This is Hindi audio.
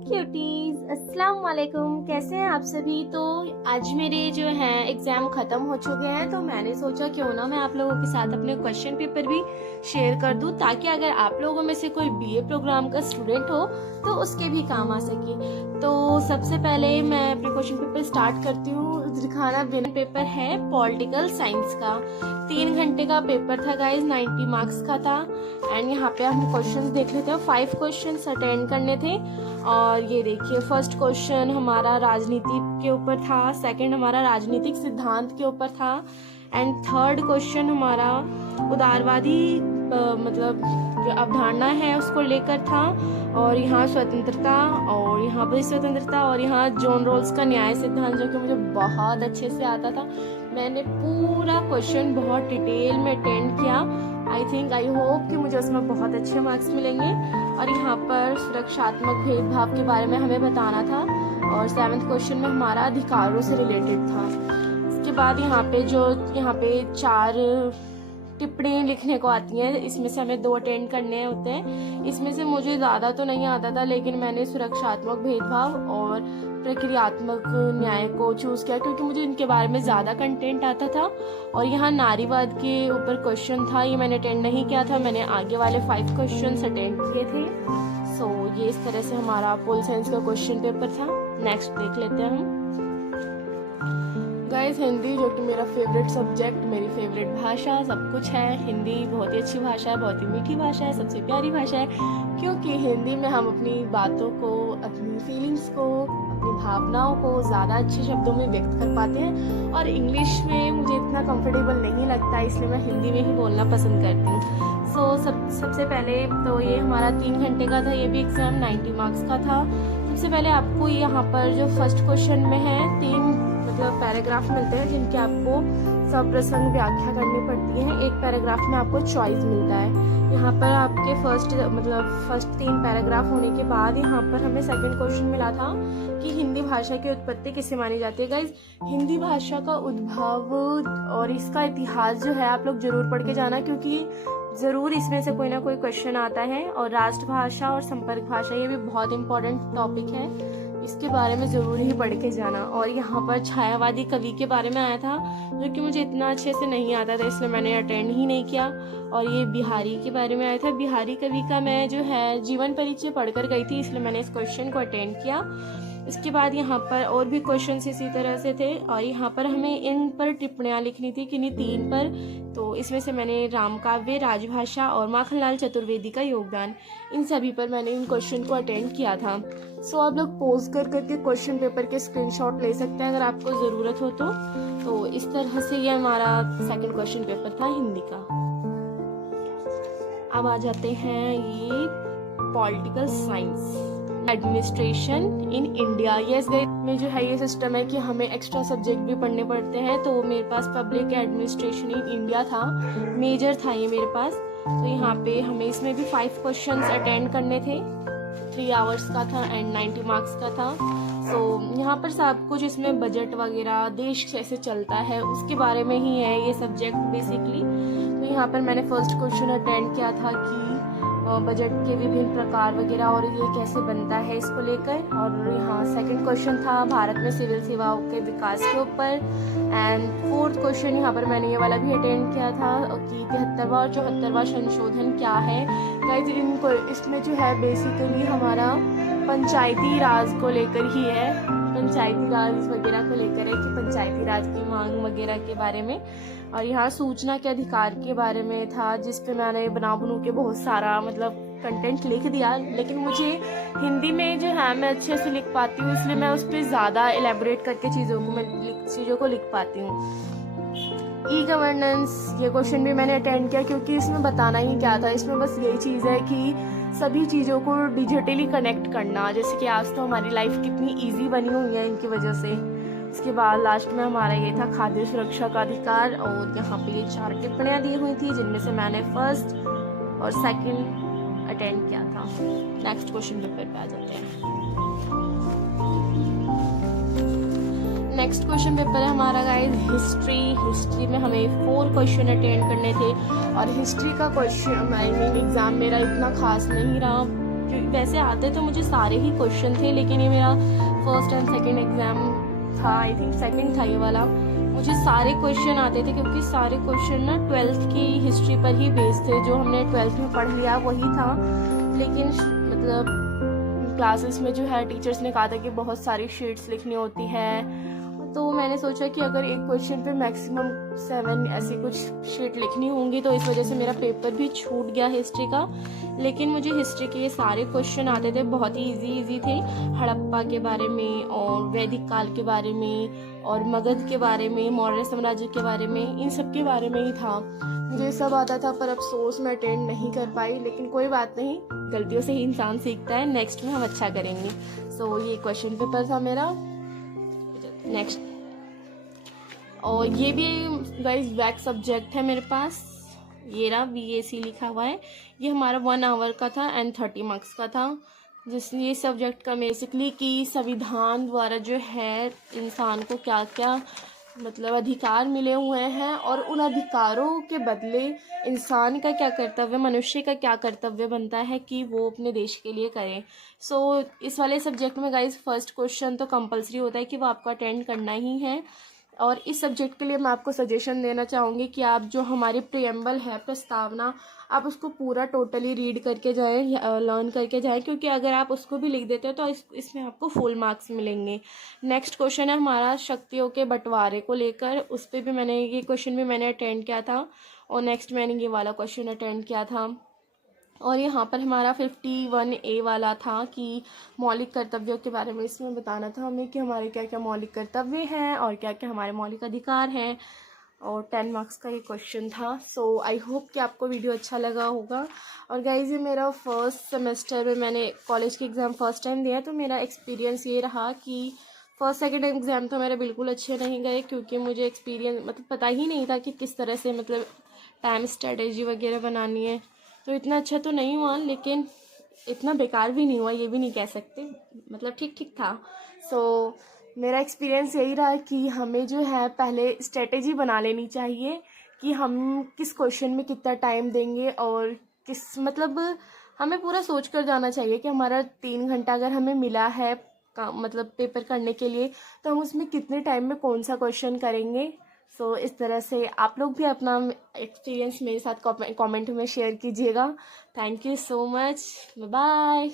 क्यूटीज, अस्सलाम वालेकुम। कैसे हैं आप सभी। तो आज मेरे जो है एग्जाम ख़त्म हो चुके हैं, तो मैंने सोचा क्यों ना मैं आप लोगों के साथ अपने क्वेश्चन पेपर भी शेयर कर दूं, ताकि अगर आप लोगों में से कोई बीए प्रोग्राम का स्टूडेंट हो तो उसके भी काम आ सके। तो सबसे पहले मैं अपने क्वेश्चन पेपर स्टार्ट करती हूँ। दिखाना पेपर है पॉलिटिकल साइंस का, 3 घंटे का पेपर था गाइज, 90 मार्क्स का था। एंड यहाँ पे हम क्वेश्चंस देख लेते हैं। 5 क्वेश्चंस अटेंड करने थे। और ये देखिए, फर्स्ट क्वेश्चन हमारा राजनीति के ऊपर था, सेकंड हमारा राजनीतिक सिद्धांत के ऊपर था, एंड थर्ड क्वेश्चन हमारा उदारवादी मतलब जो अवधारणा है उसको लेकर था। और यहाँ स्वतंत्रता, और यहाँ पर स्वतंत्रता, और यहाँ जॉन रोल्स का न्याय सिद्धांत, जो कि मुझे बहुत अच्छे से आता था। मैंने पूरा क्वेश्चन बहुत डिटेल में अटेंड किया। आई होप कि मुझे उसमें बहुत अच्छे मार्क्स मिलेंगे। और यहाँ पर सुरक्षात्मक भेदभाव के बारे में हमें बताना था। और 7th क्वेश्चन में हमारा अधिकारों से रिलेटेड था। इसके बाद यहाँ पे 4 टिप्पणी लिखने को आती हैं, इसमें से हमें 2 अटेंड करने होते हैं। इसमें से मुझे ज़्यादा तो नहीं आता था, लेकिन मैंने सुरक्षात्मक भेदभाव और प्रक्रियात्मक न्याय को चूज़ किया, क्योंकि मुझे इनके बारे में ज़्यादा कंटेंट आता था। और यहाँ नारीवाद के ऊपर क्वेश्चन था, ये मैंने अटेंड नहीं किया था, मैंने आगे वाले 5 क्वेश्चन अटेंड किए थे। सो ये इस तरह से हमारा पोल साइंस का क्वेश्चन पेपर था। नेक्स्ट देख लेते हैं हम गाइस। हिंदी, जो कि मेरा फेवरेट सब्जेक्ट, मेरी फेवरेट भाषा, सब कुछ है। हिंदी बहुत ही अच्छी भाषा है, बहुत ही मीठी भाषा है, सबसे प्यारी भाषा है, क्योंकि हिंदी में हम अपनी बातों को, अपनी फीलिंग्स को, अपनी भावनाओं को ज़्यादा अच्छे शब्दों में व्यक्त कर पाते हैं। और इंग्लिश में मुझे इतना कंफर्टेबल नहीं लगता, इसलिए मैं हिंदी में ही बोलना पसंद करती हूँ। सबसे पहले तो ये हमारा 3 घंटे का था, ये भी एग्ज़ाम 90 मार्क्स का था। सबसे पहले आपको यहाँ पर जो फर्स्ट क्वेश्चन में है 3 पैराग्राफ मिलते हैं, जिनके आपको सप्रसंग व्याख्या करनी पड़ती है। एक पैराग्राफ में आपको चॉइस मिलता है। यहाँ पर आपके फर्स्ट 3 पैराग्राफ होने के बाद यहाँ पर हमें सेकंड क्वेश्चन मिला था कि हिंदी भाषा की उत्पत्ति किससे मानी जाती है। गाइज, हिंदी भाषा का उद्भव और इसका इतिहास जो है आप लोग जरूर पढ़ के जाना, क्योंकि ज़रूर इसमें से कोई ना कोई क्वेश्चन आता है। और राष्ट्रभाषा और संपर्क भाषा, ये भी बहुत इंपॉर्टेंट टॉपिक है, इसके बारे में ज़रूर ही पढ़ के जाना। और यहाँ पर छायावादी कवि के बारे में आया था, जो कि मुझे इतना अच्छे से नहीं आता था, इसलिए मैंने अटेंड ही नहीं किया। और ये बिहारी के बारे में आया था। बिहारी कवि का मैं जो है जीवन परिचय पढ़कर गई थी, इसलिए मैंने इस क्वेश्चन को अटेंड किया। इसके बाद यहाँ पर और भी क्वेश्चन इसी तरह से थे, और यहाँ पर हमें इन पर टिप्पणियाँ लिखनी थी, किन्हीं 3 पर। तो इसमें से मैंने रामकाव्य, राजभाषा और माखनलाल चतुर्वेदी का योगदान, इन सभी पर मैंने इन क्वेश्चन को अटेंड किया था। सो आप लोग पोज करके क्वेश्चन पेपर के स्क्रीनशॉट ले सकते हैं अगर आपको ज़रूरत हो तो इस तरह से ये हमारा सेकंड क्वेश्चन पेपर था हिंदी का। अब आ जाते हैं ये political science, administration in India. Yes guys, में जो है ये सिस्टम है कि हमें एक्स्ट्रा सब्जेक्ट भी पढ़ने पड़ते हैं। तो मेरे पास पब्लिक एडमिनिस्ट्रेशन इन इंडिया था, मेजर था ये मेरे पास। तो यहाँ पे हमें इसमें भी 5 क्वेश्चंस अटेंड करने थे, 3 आवर्स का था एंड 90 मार्क्स का था। सो यहाँ पर सब कुछ इसमें बजट वगैरह, देश कैसे चलता है, उसके बारे में ही है ये सब्जेक्ट बेसिकली। तो यहाँ पर मैंने फर्स्ट क्वेश्चन अटेंड किया था कि बजट के विभिन्न प्रकार वगैरह और ये कैसे बनता है, इसको लेकर। और यहाँ सेकंड क्वेश्चन था भारत में सिविल सेवाओं के विकास के ऊपर। एंड 4th क्वेश्चन यहाँ पर मैंने ये वाला भी अटेंड किया था कि 73वां और 74वां संशोधन क्या है। गाइस, इनको इसमें जो है बेसिकली हमारा पंचायती राज को लेकर ही है, पंचायती राज वगैरह को लेकर है कि पंचायती राज की मांग वगैरह के बारे में। और यहाँ सूचना के अधिकार के बारे में था, जिस पे मैंने बनू के बहुत सारा कंटेंट लिख दिया। लेकिन मुझे हिंदी में जो है मैं अच्छे से लिख पाती हूँ, इसलिए मैं उस पर ज़्यादा एलेबोरेट करके चीज़ों को लिख पाती हूँ। ई गवर्नेंस, ये क्वेश्चन भी मैंने अटेंड किया, क्योंकि इसमें बताना ही क्या था। इसमें बस यही चीज़ है कि सभी चीज़ों को डिजिटली कनेक्ट करना, जैसे कि आज तो हमारी लाइफ कितनी इजी बनी हुई है इनकी वजह से। उसके बाद लास्ट में हमारा ये था खाद्य सुरक्षा का अधिकार। और यहाँ पे ये 4 टिप्पणियाँ दी हुई थी, जिनमें से मैंने फर्स्ट और सेकंड अटेंड किया था। नेक्स्ट क्वेश्चन पेपर पे आ जाते हैं। नेक्स्ट क्वेश्चन पेपर है हमारा गाइस हिस्ट्री में हमें 4 क्वेश्चन अटेंड करने थे। और हिस्ट्री का क्वेश्चन एग्ज़ाम मेरा इतना खास नहीं रहा, वैसे आते तो मुझे सारे ही क्वेश्चन थे, लेकिन ये मेरा फर्स्ट एंड सेकंड एग्ज़ाम था, आई थिंक सेकंड था ये वाला। मुझे सारे क्वेश्चन आते थे क्योंकि सारे क्वेश्चन ना 12th की हिस्ट्री पर ही बेस्ड थे, जो हमने 12th में पढ़ लिया वही था। लेकिन मतलब क्लासेस में जो है टीचर्स ने कहा था कि बहुत सारी शीट्स लिखनी होती है, तो मैंने सोचा कि अगर एक क्वेश्चन पे मैक्सिमम 7 ऐसी कुछ शीट लिखनी होंगी, तो इस वजह से मेरा पेपर भी छूट गया हिस्ट्री का। लेकिन मुझे हिस्ट्री के ये सारे क्वेश्चन आते थे, बहुत ही इजी थे। हड़प्पा के बारे में और वैदिक काल के बारे में और मगध के बारे में, मौर्य साम्राज्य के बारे में, इन सब के बारे में ही था। मुझे सब आता था, पर अफसोस मैं अटेंड नहीं कर पाई। लेकिन कोई बात नहीं, गलतियों से ही इंसान सीखता है, नेक्स्ट में हम अच्छा करेंगे। सो ये क्वेश्चन पेपर था मेरा। नेक्स्ट, और ये भी गाइस बैक सब्जेक्ट है मेरे पास, ये रहा BAC लिखा हुआ है। ये हमारा 1 आवर का था एंड 30 मार्क्स का था, जिसमें ये सब्जेक्ट का बेसिकली कि संविधान द्वारा जो है इंसान को क्या क्या मतलब अधिकार मिले हुए हैं, और उन अधिकारों के बदले इंसान का क्या कर्तव्य, मनुष्य का क्या कर्तव्य बनता है कि वो अपने देश के लिए करे। सो इस वाले सब्जेक्ट में गाइस फर्स्ट क्वेश्चन तो कंपलसरी होता है कि वो आपको अटेंड करना ही है। और इस सब्जेक्ट के लिए मैं आपको सजेशन देना चाहूँगी कि आप जो हमारी प्रियम्बल है, प्रस्तावना, आप उसको पूरा टोटली रीड करके जाएं, लर्न करके जाएं, क्योंकि अगर आप उसको भी लिख देते हो तो इसमें आपको फुल मार्क्स मिलेंगे। नेक्स्ट क्वेश्चन है हमारा शक्तियों के बंटवारे को लेकर, उस पर भी मैंने ये क्वेश्चन भी मैंने अटेंड किया था, और नेक्स्ट मैंने ये वाला क्वेश्चन अटेंड किया था। और यहाँ पर हमारा 51A वाला था कि मौलिक कर्तव्यों के बारे में इसमें बताना था हमें कि हमारे क्या क्या मौलिक कर्तव्य हैं और क्या क्या हमारे मौलिक अधिकार हैं, और 10 मार्क्स का ये क्वेश्चन था। सो आई होप कि आपको वीडियो अच्छा लगा होगा। और गाइज, ये मेरा फर्स्ट सेमेस्टर में मैंने कॉलेज के एग्ज़ाम फर्स्ट टाइम दिया, तो मेरा एक्सपीरियंस ये रहा कि फर्स्ट सेकंड एग्ज़ाम तो मेरे बिल्कुल अच्छे नहीं गए, क्योंकि मुझे एक्सपीरियंस मतलब पता ही नहीं था कि किस तरह से मतलब टाइम स्ट्रेटेजी वगैरह बनानी है। तो इतना अच्छा तो नहीं हुआ, लेकिन इतना बेकार भी नहीं हुआ ये भी नहीं कह सकते, मतलब ठीक ठीक था। सो मेरा एक्सपीरियंस यही रहा कि हमें जो है पहले स्ट्रेटेजी बना लेनी चाहिए कि हम किस क्वेश्चन में कितना टाइम देंगे, और किस मतलब हमें पूरा सोच कर जाना चाहिए कि हमारा 3 घंटा अगर हमें मिला है मतलब पेपर करने के लिए, तो हम उसमें कितने टाइम में कौन सा क्वेश्चन करेंगे। सो इस तरह से आप लोग भी अपना एक्सपीरियंस मेरे साथ कमेंट में शेयर कीजिएगा। Thank you so much, bye bye.